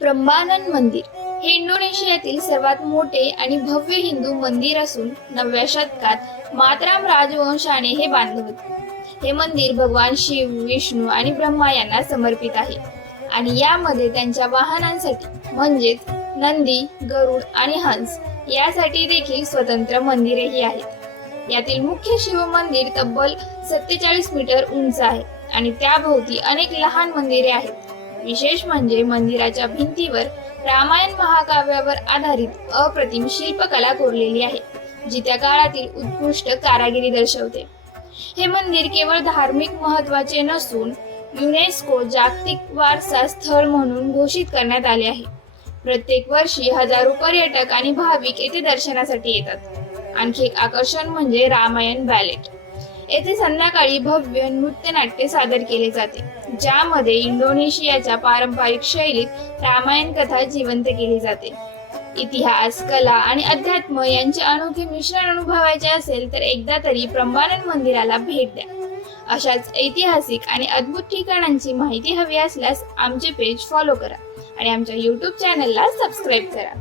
ब्रह्मानंद मंदिर हे इंडोनेशियातील सर्वात मोठे आणि भव्य हिंदू मंदिर असून 9व्या शतकात मातराम राजवंशाने हे बांधले होते। हे मंदिर भगवान शिव, विष्णू आणि ब्रह्मा यांना समर्पित आहे आणि यामध्ये त्यांच्या वाहनांसाठी म्हणजेच नंदी, गरुड आणि हंस यासाठी देखील स्वतंत्र मंदिरेही आहेत। यातील मुख्य शिव मंदिर तब्बल 47 मीटर उंच आहे आणि त्याभोवती अनेक लहान मंदिरे आहेत। विशेष म्हणजे मंदिराच्या भिंतीवर रामायण महाकाव्यावर आधारित अप्रतिम शिल्पकला कोरलेली आहे, जी त्या काळातील उत्कृष्ट कारागिरी दर्शवते। हे मंदिर केवळ धार्मिक महत्त्वाचे नसून युनेस्को जागतिक वारसा स्थळ म्हणून घोषित करण्यात आले आहे। प्रत्येक वर्षी हजारो पर्यटक आणि भाविक येथे दर्शनासाठी येतात। आणखी एक आकर्षण म्हणजे रामायण बॅलेट। येथे संध्याकाळी भव्य नृत्यनाट्य सादर केले जाते, ज्यामध्ये इंडोनेशियाच्या पारंपरिक शैलीत रामायण कथा जिवंत केली जाते। इतिहास, कला आणि अध्यात्म यांचे अनोखे मिश्रण अनुभवायचे असेल तर एकदा तरी ब्रह्मानंद मंदिराला भेट द्या। अशाच ऐतिहासिक आणि अद्भुत ठिकाणांची माहिती हवी असल्यास आमचे पेज फॉलो करा आणि आमच्या YouTube चॅनलला सबस्क्राईब करा।